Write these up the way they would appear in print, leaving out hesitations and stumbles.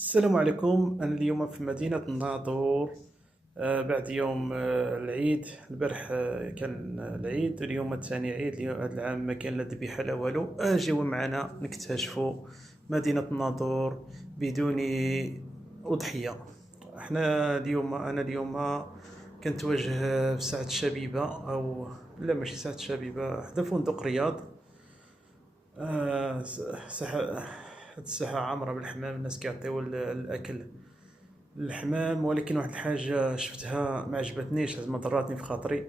السلام عليكم. أنا اليوم في مدينة الناظور. بعد يوم العيد. البارح كان العيد، اليوم الثاني عيد. هذا العام ما كان لا ذبيحة لا والو. جيو معنا نكتشفوا مدينة الناظور بدون أضحية. أنا اليوم كنتواجه في ساعة الشبيبة، أو لا ماشي ساعة الشبيبة، حدا فندق رياض. ساحة هاد الساحة عامرة بالحمام، الناس كيعطيو الأكل للحمام. ولكن واحد الحاجة شفتها ما عجبتنيش، زعما ضراتني في خاطري.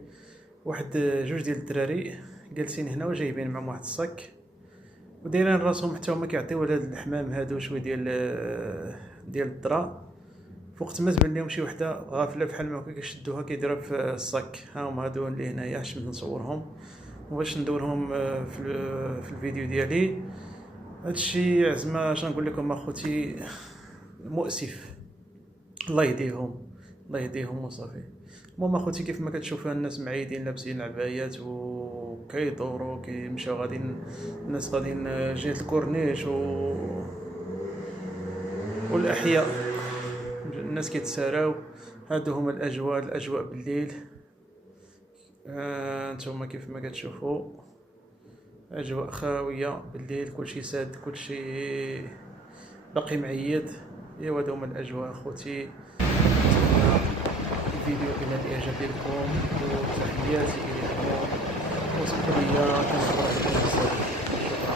واحد جوج ديال الدراري جالسين هنا وجايبين معهم واحد الصك، ودايرين راسهم حتى هما كيعطيو لهاد الحمام هادو شويه ديال الذرة. فوقت ما تبان لهم شي وحده غافله بحال ما هكا كيشدوها كيديروها في الصك. ها هما هادو اللي هنايا حشمت نصورهم وباش ندورهم في الفيديو ديالي. هادشي زعما اش نقول لكم اخوتي، مؤسف. الله يهديهم، الله يهديهم وصافي. المهم اخوتي، كيف ما كتشوفوا الناس معيدين لابسين عبايات وكيدوروا كيمشاو غاديين، الناس غاديين جهة الكورنيش والاحياء، الناس كيتساراو. هادو هما الاجواء بالليل. نتوما كيف ما كتشوفوا اجواء خاويه بالليل، كلشي ساد، كلشي باقي معيد. ايوا هادو هما الاجواء اخوتي. الفيديو الى الاعجاب ديالكم، وتحياتي اليكم، وصلتوا ليا كنشكر عليكم بزاف. شكرا.